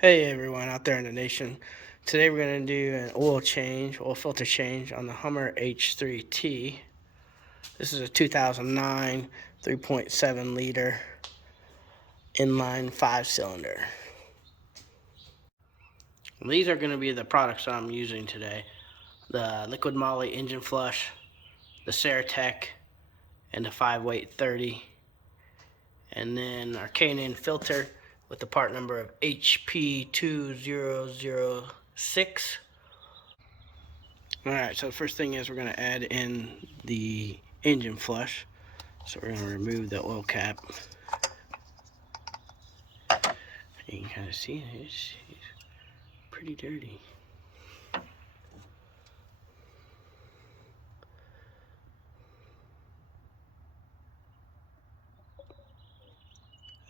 Hey everyone out there in the nation. Today we're going to do an oil filter change on the Hummer H3T. This is a 2009 3.7 liter inline 5-cylinder. These are going to be the products I'm using today. The liquid moly engine flush, the Ceratec, and the 5-weight 30. And then our K&N filter with the part number of HP2006. Alright, so the first thing is we're going to add in the engine flush. So we're going to remove the oil cap. You can kind of see it's pretty dirty.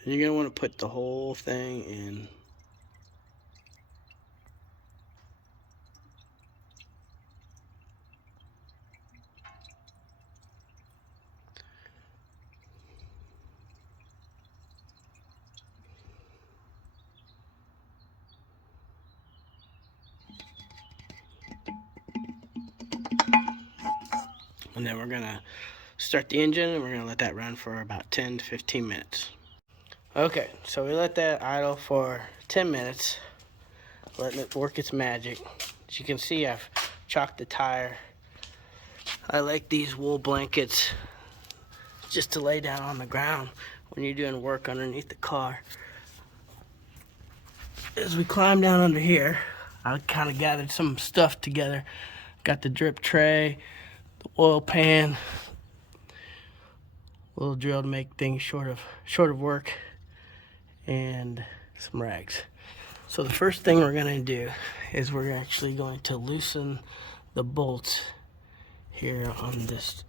And you're going to want to put the whole thing in. And then we're going to start the engine and we're going to let that run for about 10 to 15 minutes. Okay, so we let that idle for 10 minutes, letting it work its magic. As you can see, I've chalked the tire. I like these wool blankets just to lay down on the ground when you're doing work underneath the car. As we climb down under here, I kind of gathered some stuff together. Got the drip tray, the oil pan, a little drill to make things short of work, and some rags. So the first thing we're going to do is we're actually going to loosen the bolts here on this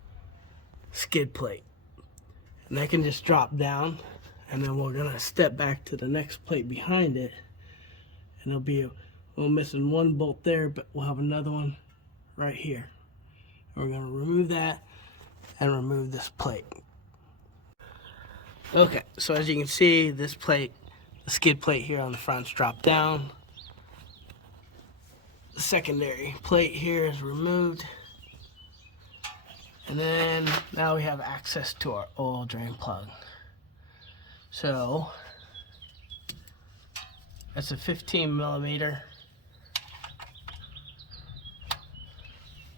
skid plate. And that can just drop down, and then we're going to step back to the next plate behind it, and it'll be we're missing one bolt there, but we'll have another one right here. And we're going to remove that and remove this plate. Okay, so as you can see, this plate, the skid plate here on the front's dropped down. The secondary plate here is removed. And then now we have access to our oil drain plug. So that's a 15mm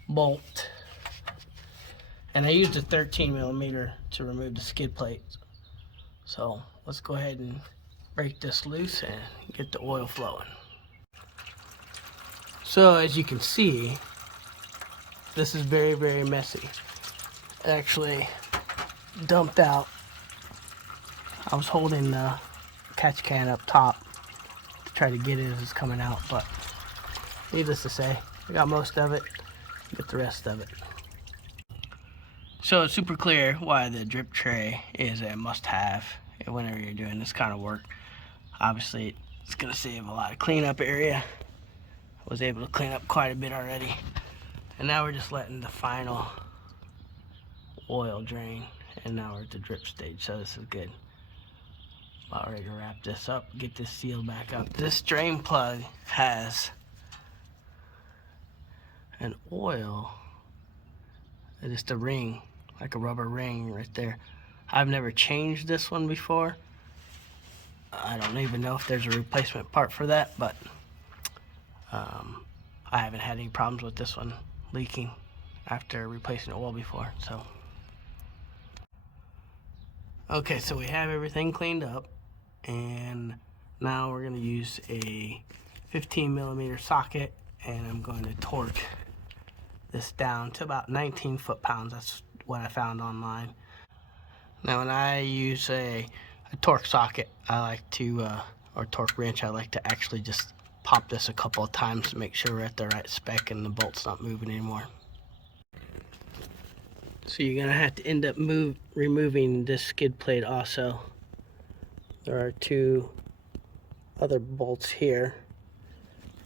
bolt. And I used a 13mm to remove the skid plate. So let's go ahead and break this loose and get the oil flowing. So as you can see, this is very, very messy. It actually dumped out. I was holding the catch can up top to try to get it as it's coming out, but needless to say, I got most of it, get the rest of it. So it's super clear why the drip tray is a must-have whenever you're doing this kind of work. Obviously, it's going to save a lot of cleanup area. I was able to clean up quite a bit already. And now we're just letting the final oil drain, and now we're at the drip stage, so this is good. About ready to wrap this up, get this sealed back up. This drain plug has an oil, just a ring, like a rubber ring right there. I've never changed this one before. I don't even know if there's a replacement part for that, but I haven't had any problems with this one leaking after replacing oil before. So okay, so we have everything cleaned up, and now we're going to use a 15mm socket, and I'm going to torque this down to about 19 foot-pounds. That's what I found online. Now when I use a torque socket, I like to, or torque wrench, I like to actually just pop this a couple of times to make sure we're at the right spec and the bolt's not moving anymore. So you're going to have to end up removing this skid plate also. There are two other bolts here,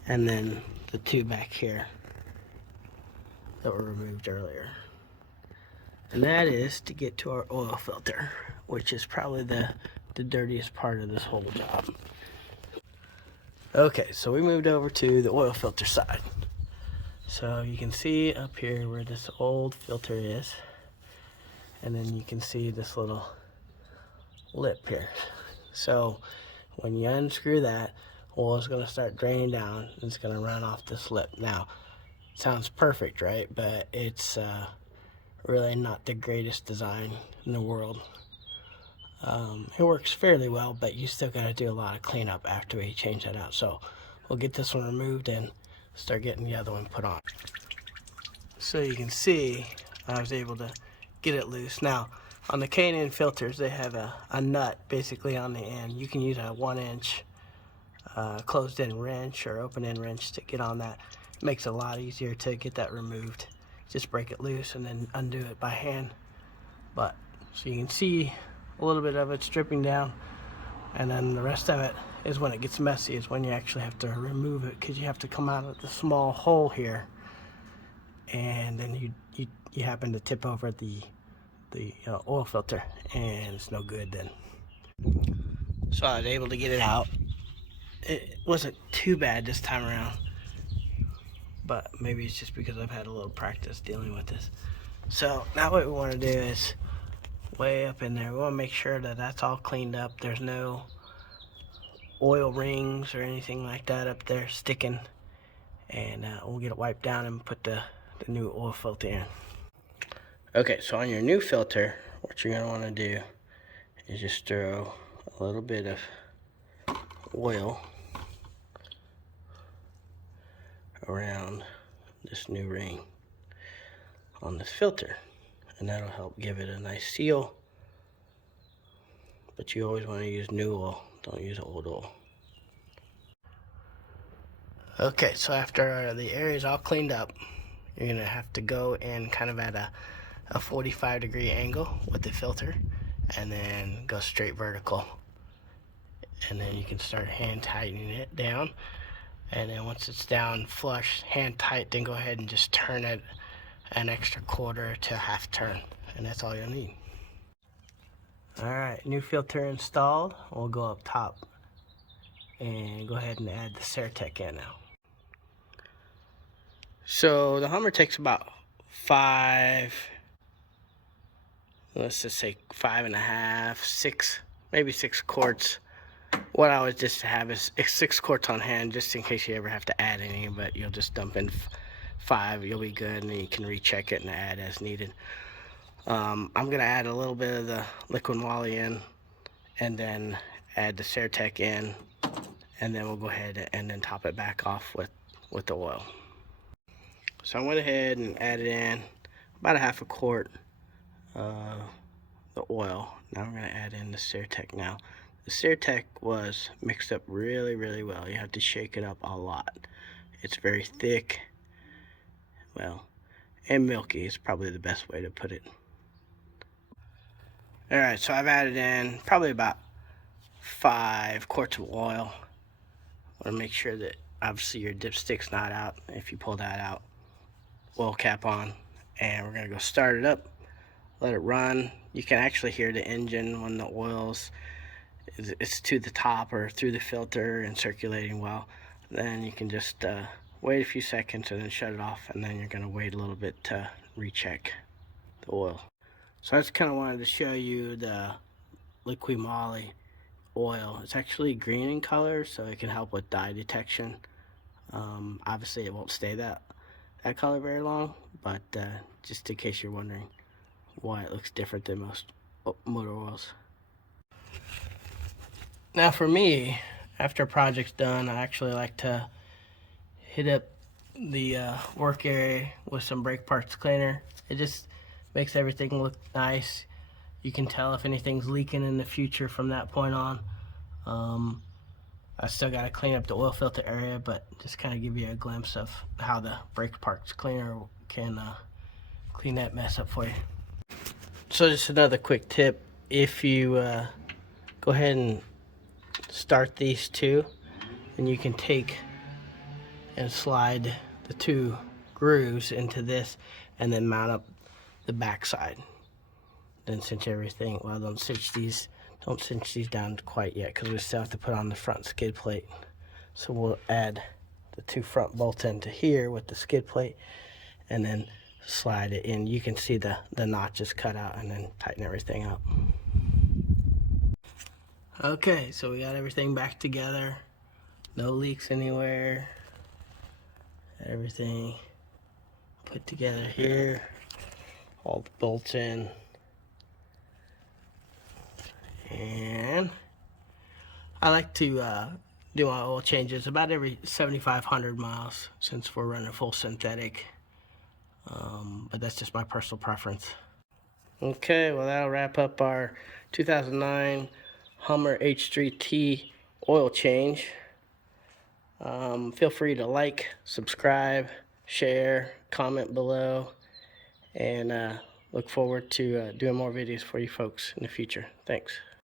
and then the two back here that were removed earlier. And that is to get to our oil filter, which is probably the dirtiest part of this whole job. Okay, so we moved over to the oil filter side. So you can see up here where this old filter is, and then you can see this little lip here. So when you unscrew that, oil is going to start draining down and it's going to run off this lip. Now, sounds perfect, right? But it's really not the greatest design in the world. It works fairly well, but you still got to do a lot of cleanup after we change that out. So we'll get this one removed and start getting the other one put on. So you can see I was able to get it loose. Now on the K&N filters, they have a nut basically on the end. You can use a 1-inch closed-in wrench or open-end wrench to get on that. It makes it a lot easier to get that removed. Just break it loose and then undo it by hand. But so you can see a little bit of it's dripping down, and then the rest of it is when it gets messy, is when you actually have to remove it, because you have to come out of the small hole here, and then you happen to tip over the oil filter, and it's no good then. So I was able to get it out. It wasn't too bad this time around, but maybe it's just because I've had a little practice dealing with this. So now what we want to do is way up in there, we want to make sure that that's all cleaned up. There's no oil rings or anything like that up there sticking, and we'll get it wiped down and put the new oil filter in. Okay, so on your new filter, what you're going to want to do is just throw a little bit of oil around this new ring on this filter, and that'll help give it a nice seal. But you always want to use new oil, don't use old oil. Okay, so after the area is all cleaned up, you're gonna have to go in kind of at a 45-degree angle with the filter, and then go straight vertical, and then you can start hand tightening it down. And then once it's down flush, hand tight, then go ahead and just turn it an extra quarter to half turn, and that's all you'll need. Alright, new filter installed. We'll go up top and go ahead and add the Ceratec in now. So the Hummer takes about let's just say 5.5, 6, maybe 6 quarts. What I would just have is 6 quarts on hand, just in case you ever have to add any, but you'll just dump in 5, you'll be good, and then you can recheck it and add as needed. I'm going to add a little bit of the liquid moly in, and then add the Ceratec in, and then we'll go ahead and then top it back off with the oil. So I went ahead and added in about a half a quart the oil. Now I'm going to add in the Ceratec now. The Ceratec was mixed up really, really well. You have to shake it up a lot. It's very thick, well, and milky is probably the best way to put it. Alright, so I've added in probably about 5 quarts of oil. I want to make sure that obviously your dipstick's not out. If you pull that out, oil cap on, and we're going to go start it up, let it run. You can actually hear the engine when the oil's it's to the top or through the filter and circulating well. Then you can just wait a few seconds and then shut it off, and then you're going to wait a little bit to recheck the oil. So I just kind of wanted to show you the liquid moly oil. It's actually green in color, so it can help with dye detection. Obviously it won't stay that color very long, but just in case you're wondering why it looks different than most motor oils. Now for me, after a project's done, I actually like to hit up the work area with some brake parts cleaner. It just makes everything look nice. You can tell if anything's leaking in the future from that point on. I still got to clean up the oil filter area, but just kind of give you a glimpse of how the brake parts cleaner can clean that mess up for you. So just another quick tip, if you go ahead and start these two, and you can take and slide the 2 grooves into this and then mount up the back side. Then cinch everything. Well, don't cinch these down quite yet, because we still have to put on the front skid plate. So we'll add the 2 front bolts into here with the skid plate and then slide it in. You can see the notches cut out, and then tighten everything up. Okay, so we got everything back together. No leaks anywhere. Everything put together here. All the bolts in. And I like to do my oil changes about every 7,500 miles since we're running full synthetic. But that's just my personal preference. Okay, well, that'll wrap up our 2009 Hummer H3T oil change. Feel free to like, subscribe, share, comment below, and look forward to doing more videos for you folks in the future. Thanks.